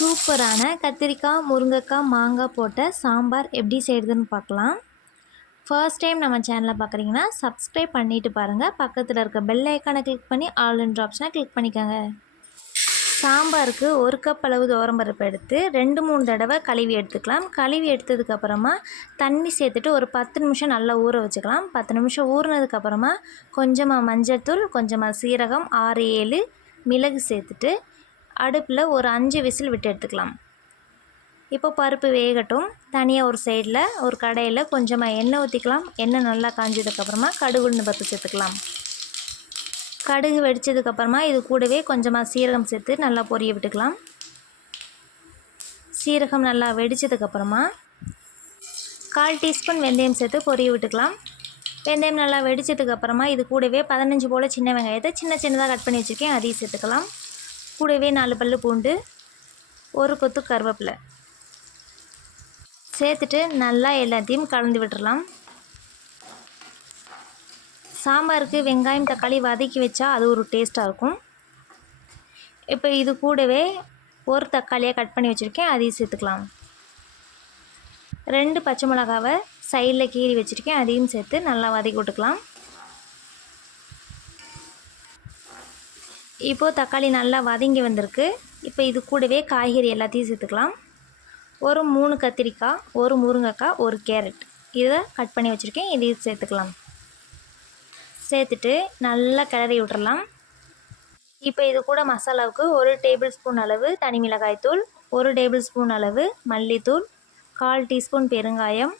சூப்பரான கத்திரிக்காய் முருங்கைக்காய் மாங்காய் போட்ட சாம்பார் எப்படி செய்கிறதுன்னு பார்க்கலாம். ஃபர்ஸ்ட் டைம் நம்ம சேனலை பார்க்குறீங்கன்னா சப்ஸ்கிரைப் பண்ணிவிட்டு பாருங்கள் பக்கத்தில் இருக்க பெல் ஐக்கானை கிளிக் பண்ணி ஆல் இன் ஆப்ஷனை கிளிக் பண்ணிக்கோங்க. சாம்பாருக்கு ஒரு கப் அளவு பருப்பு எடுத்து ரெண்டு மூணு தடவை கழுவி எடுத்துக்கலாம். கழுவி எடுத்ததுக்கப்புறமா தண்ணி சேர்த்துட்டு ஒரு பத்து நிமிஷம் நல்லா ஊற வச்சுக்கலாம். பத்து நிமிஷம் ஊறினதுக்கப்புறமா கொஞ்சமாக மஞ்சள்தூள் கொஞ்சமாக சீரகம் ஆறு ஏழு மிளகு சேர்த்துட்டு அடுப்பில் ஒரு அஞ்சு விசில் விட்டு எடுத்துக்கலாம். இப்போ பருப்பு வேகட்டும். தனியாக ஒரு சைடில் ஒரு கடையில் கொஞ்சமாக எண்ணெய் ஊற்றிக்கலாம் எண்ணெய் நல்லா காஞ்சதுக்கப்புறமா கடுகு உளுந்து பருப்பு சேர்த்துக்கலாம். கடுகு வெடித்ததுக்கப்புறமா இது கூடவே கொஞ்சமாக சீரகம் சேர்த்து நல்லா பொரிய விட்டுக்கலாம். சீரகம் நல்லா வெடித்ததுக்கப்புறமா கால் டீஸ்பூன் வெந்தயம் சேர்த்து பொரிய விட்டுக்கலாம். வெந்தயம் நல்லா வெடித்ததுக்கப்புறமா இது கூடவே பதினஞ்சு போல் சின்ன வெங்காயத்தை சின்ன சின்னதாக கட் பண்ணி வச்சுருக்கேன். அதையும் சேர்த்துக்கலாம். கூடவே நாலு பல் பூண்டு ஒரு கொத்து கருவேப்பிலை. சேர்த்துட்டு நல்லா எல்லாத்தையும் கலந்து விட்டுடலாம் சாம்பாருக்கு வெங்காயம் தக்காளி வதக்கி வச்சா அது ஒரு டேஸ்ட்டாக இருக்கும். இப்போ இது கூடவே ஒரு தக்காளியாக கட் பண்ணி வச்சுருக்கேன் அதையும் சேர்த்துக்கலாம். ரெண்டு பச்சை மிளகாவை சைடில் கீறி வச்சுருக்கேன் அதையும் சேர்த்து நல்லா வதக்கி விட்டுக்கலாம். இப்போது தக்காளி நல்லா வதங்கி வந்திருக்கு. இப்போ இது கூடவே காய்கறி எல்லாத்தையும் சேர்த்துக்கலாம். ஒரு மூணு கத்திரிக்காய் ஒரு முருங்கைக்காய் ஒரு கேரட். இதை கட் பண்ணி வச்சுருக்கேன். இதையும் சேர்த்துக்கலாம். சேர்த்துட்டு நல்லா கிளறி விட்டுறலாம். இப்போ இது கூட மசாலாவுக்கு ஒரு டேபிள் ஸ்பூன் அளவு தனி மிளகாய் தூள் ஒரு டேபிள் ஸ்பூன் அளவு மல்லித்தூள் கால் டீஸ்பூன் பெருங்காயம்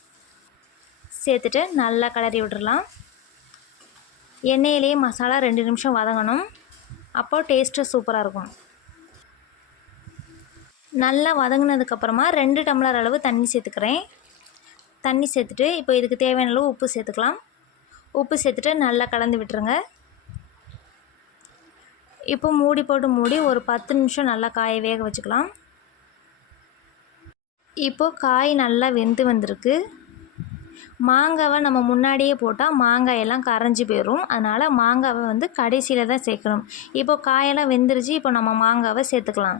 சேர்த்துட்டு நல்லா கிளறி விட்டுறலாம். எண்ணெயிலேயே மசாலா ரெண்டு நிமிஷம் வதங்கணும். அப்போ டேஸ்ட்டு சூப்பராக இருக்கும். நல்லா வதங்கினதுக்கப்புறமா ரெண்டு டம்ளர் அளவு தண்ணி சேர்த்துக்கிறேன். தண்ணி சேர்த்துட்டு இப்போ இதுக்கு தேவையான அளவு உப்பு சேர்த்துக்கலாம். உப்பு சேர்த்துட்டு நல்லா கலந்து விட்டுருங்க. இப்போ மூடி போட்டு மூடி ஒரு பத்து நிமிஷம் நல்லா காய வேக வச்சுக்கலாம். இப்போது காய் நல்லா வெந்து வந்திருக்கு. மாங்காவை நம்ம முன்னாடியே போட்டால் மாங்காயெல்லாம் கரைஞ்சி போயிடும் அதனால் மாங்காவை வந்து கடைசியில் தான் சேர்க்கணும். இப்போ காயெல்லாம் வெந்துருச்சு இப்போ நம்ம மாங்காவை சேர்த்துக்கலாம்.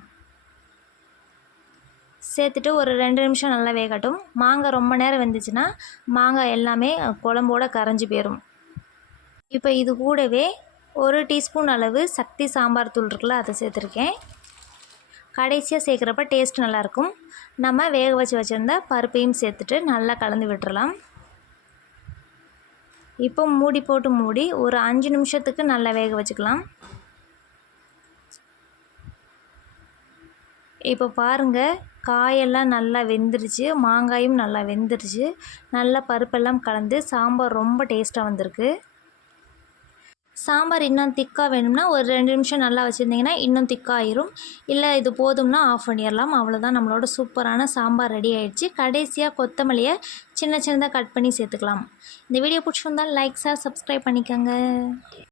சேர்த்துட்டு ஒரு ரெண்டு நிமிஷம் நல்லா வேகட்டும். மாங்காய் ரொம்ப நேரம் வெந்துச்சுன்னா மாங்காய் எல்லாமே குழம்போட கரைஞ்சி போயிடும் இப்போ இது கூடவே ஒரு டீஸ்பூன் அளவு சக்தி சாம்பார் தூள் இருக்குல்ல அதை சேர்த்துருக்கேன். கடைசியாக சேர்க்குறப்ப டேஸ்ட் நல்லாயிருக்கும் நம்ம வேக வச்சு வச்சுருந்தா பருப்பையும் சேர்த்துட்டு நல்லா கலந்து விட்டுறலாம். இப்போ மூடி போட்டு மூடி ஒரு அஞ்சு நிமிஷத்துக்கு நல்லா வேக வச்சுக்கலாம். இப்போ பாருங்கள் காயெல்லாம் நல்லா வெந்துருச்சு மாங்காயும் நல்லா வெந்துருச்சு. நல்லா பருப்பெல்லாம் கலந்து சாம்பார் ரொம்ப டேஸ்ட்டாக வந்திருக்கு. சாம்பார் இன்னும் திக்காக வேணும்னா ஒரு ரெண்டு நிமிஷம் நல்லா வச்சுருந்திங்கன்னா இன்னும் திக்காகிரும் இல்லை இது போதும்னா ஆஃப் பண்ணிடலாம் அவ்வளோதான் நம்மளோட சூப்பரான சாம்பார் ரெடி ஆகிடுச்சு கடைசியாக கொத்தமல்லியை சின்ன சின்னதாக கட் பண்ணி சேர்த்துக்கலாம். இந்த வீடியோ பிடிச்சிருந்தால் லைக் சார் சப்ஸ்கிரைப் பண்ணிக்கோங்க.